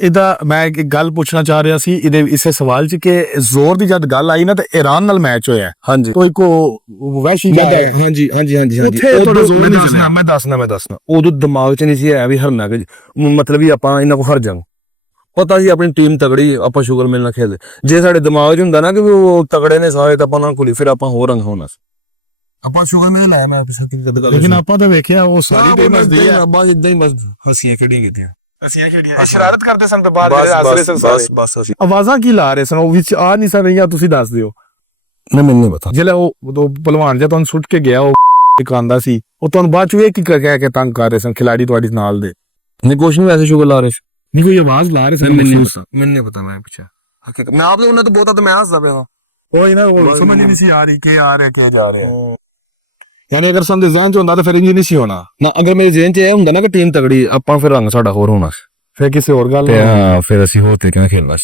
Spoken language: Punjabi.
ਇਹਦਾ ਮੈਂ ਇੱਕ ਗੱਲ ਪੁੱਛਣਾ ਚਾਹ ਰਿਹਾ ਸੀ ਇਹਦੇ ਇਸੇ ਸਵਾਲ 'ਚ ਕਿ ਜ਼ੋਰ ਦੀ ਜਦ ਗੱਲ ਆਈ ਨਾ ਤੇ ਈਰਾਨ ਨਾਲ ਮੈਚ ਹੋਇਆ ਹਾਂਜੀ ਕੋਈ ਕੋ ਵੈਸ਼ੀ ਹਾਂਜੀ ਹਾਂਜੀ ਹਾਂਜੀ ਉੱਥੇ ਥੋੜਾ ਜ਼ੋਰ ਨਹੀਂ ਸੀ। ਮੈਂ ਦੱਸਣਾ ਉਦੋਂ ਦਿਮਾਗ 'ਚ ਨਹੀਂ ਸੀ ਹੈ ਵੀ ਹਰਨਾ ਕਿ ਮਤਲਬ ਵੀ ਆਪਾਂ ਇਹਨਾਂ ਕੋ ਹਰ ਜਾਵਾਂ। ਪਤਾ ਸੀ ਆਪਣੀ ਟੀਮ ਤਗੜੀ, ਆਪਾਂ ਸ਼ੁਗਰ ਮਿਲ ਨਾਲ ਖੇਲਦੇ। ਜੇ ਸਾਡੇ ਦਿਮਾਗ 'ਚ ਹੁੰਦਾ ਨਾ ਕਿ ਉਹ ਤਗੜੇ ਨੇ ਸਾਰੇ ਤਾਂ ਆਪਾਂ ਉਹਨਾਂ ਕੋਲ ਫਿਰ ਆਪਾਂ ਹੋਰ ਰੰਗ ਹੋਣਾ ਸੀ। ਆਪਾਂ ਸ਼ੁਗਰ ਮਿਲ ਲਾਇਆ ਮੈਂ ਸੱਚੀ ਗੱਲ। ਲੇਕਿਨ ਆਪਾਂ ਤਾਂ ਵੇਖਿਆ ਉਹ ਸਾਰੀ ਟੀਮ ਹੱਸਦੀ ਹੈ। ਆਪਾਂ ਇਦਾਂ ਹੀ ਬਸ ਹੱਸੀਆਂ ਖੇਡੀਆਂ ਕੀਤੀਆਂ। ਅਸੀਂ ਖੇਡੀਆਂ ਸ਼ਰਾਰਤ ਕਰਦੇ ਸਨ ਤੇ ਬਾਹਰ ਬਸ ਅਸੀਂ ਆਵਾਜ਼ਾਂ ਕੀ ਲਾ ਰਹੇ ਸਨ ਉਹ ਵਿੱਚ ਆ ਨਹੀਂ ਸਨ ਜਾਂ ਤੁਸੀਂ ਦੱਸ ਦਿਓ। ਮੈਨੂੰ ਨਹੀਂ ਪਤਾ। ਜਿਹੜਾ ਉਹ ਪਹਿਲਵਾਨ ਜਿਹਾ ਤੁਹਾਨੂੰ ਸੁੱਟ ਕੇ ਗਿਆ ਉਹ ਇੱਕ ਆਂਦਾ ਸੀ ਉਹ ਤੁਹਾਨੂੰ ਬਾਅਦ ਚ ਇਹ ਕੀ ਕਹਿ ਕੇ ਤੰਗ ਕਰ ਰਹੇ ਸਨ ਖਿਲਾੜੀ ਤੁਹਾਡੀ ਨਾਲ ਦੇ? ਨਹੀਂ ਕੁਛ ਨਹੀਂ, ਵੈਸੇ ਸ਼ੁਗਰ ਲਾ ਰਹੇ ਸੀ। ਨਹੀਂ ਕੋਈ ਆਵਾਜ਼ ਲਾ ਰਹੇ ਸਨ? ਮੈਨੂੰ ਨਹੀਂ ਪਤਾ, ਮੈਂ ਪੁੱਛਿਆ ਮੈਂ ਆਪ ਉਹਨਾਂ ਤੋਂ ਬਹੁਤਾ ਤਾਂ ਮੈਂ ਹੱਸਦਾ ਪਿਆ। ਕੋਈ ਨਾ ਉਹ ਸਮਝ ਨਹੀਂ ਸੀ ਆ ਰਹੀ ਕਿ ਆ ਰਿਹਾ ਕਿ ਜਾ ਰਿਹਾ। ਯਾਨੀ ਅਗਰ ਸੰਦੇ ਜ਼ਿਹਨ ਚ ਹੁੰਦਾ ਤਾਂ ਫਿਰ ਇੰਜ ਨਹੀਂ ਸੀ ਹੋਣਾ ਨਾ। ਅਗਰ ਮੇਰੇ ਜ਼ਿਹਨ 'ਚ ਇਹ ਹੁੰਦਾ ਨਾ ਕਿ ਟੀਮ ਤਗੜੀ, ਆਪਾਂ ਫਿਰ ਰੰਗ ਸਾਡਾ ਹੋਰ ਹੋਣਾ ਸੀ। ਫਿਰ ਕਿਸੇ ਹੋਰ ਗੱਲ ਫਿਰ ਅਸੀਂ ਹੋਰ ਤਰੀਕੇ ਨਾਲ ਖੇਲਣਾ ਸੀ।